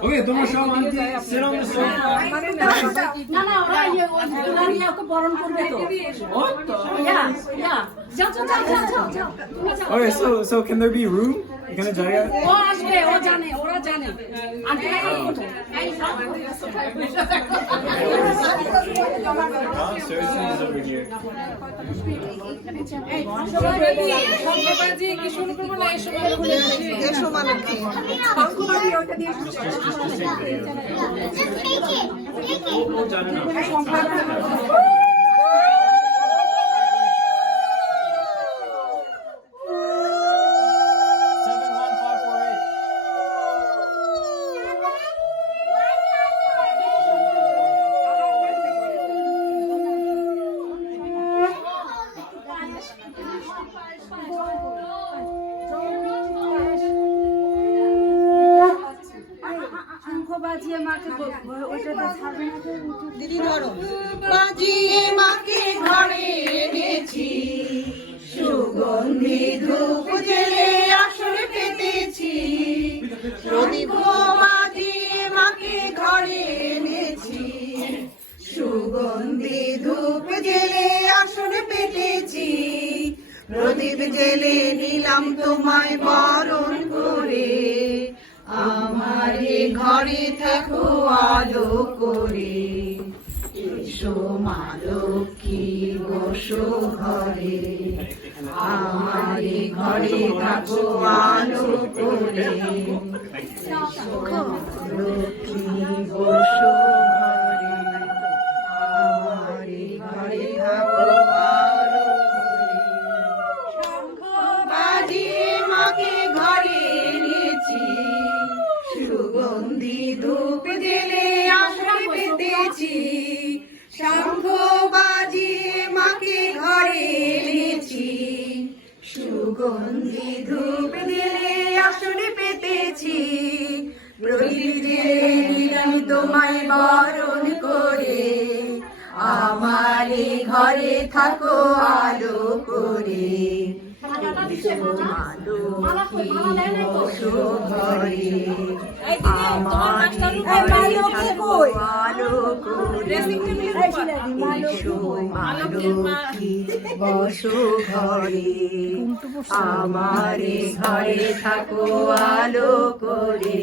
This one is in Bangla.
Okay, don't show auntie. Sit on the sofa. Okay, so can there be room? এখানে জায়গা? ও আসবে, ও জানে, ওরা জানে। Aunty is over here. কি শুরু করবো না এসো মানে কি জানে না। দিদি ধরো বাজিয়ে মাকে ঘরে এনেছি সুগন্ধি ধূপ জেলে আসর পেতেছি প্রদীপ বাজিয়ে মাকে ঘরে এনেছি সুগন্ধি ধূপ জেলে আসর পেতেছি প্রদীপ জেলে নিলাম তোমায় বরণ করে আমার ঘরে থাকো আলো করে এসো মা লক্ষ্মী বসো ঘরে আমার ঘরে থাকো আলো করে এসো মা লক্ষ্মী বসো ঘরে আমার ঘরে থাকো আলো করে শঙ্খ বাজিয়ে মাকে ঘরে এনেছি সুগন্ধি ধূপ জেলে আসর পেতেছি শঙ্খ বাজিয়ে মাকে ঘরে এনেছি সুগন্ধি ধূপ জেলে আসর পেতেছি প্রদীপ জেলে নিলাম তোমায় বরণ করে আমার ঘরে থাকো আলো করে বসো ঘরে আমার ঘরে থাকো আলো করে বসো ঘরে আমার ঘরে থাকো আলো করে।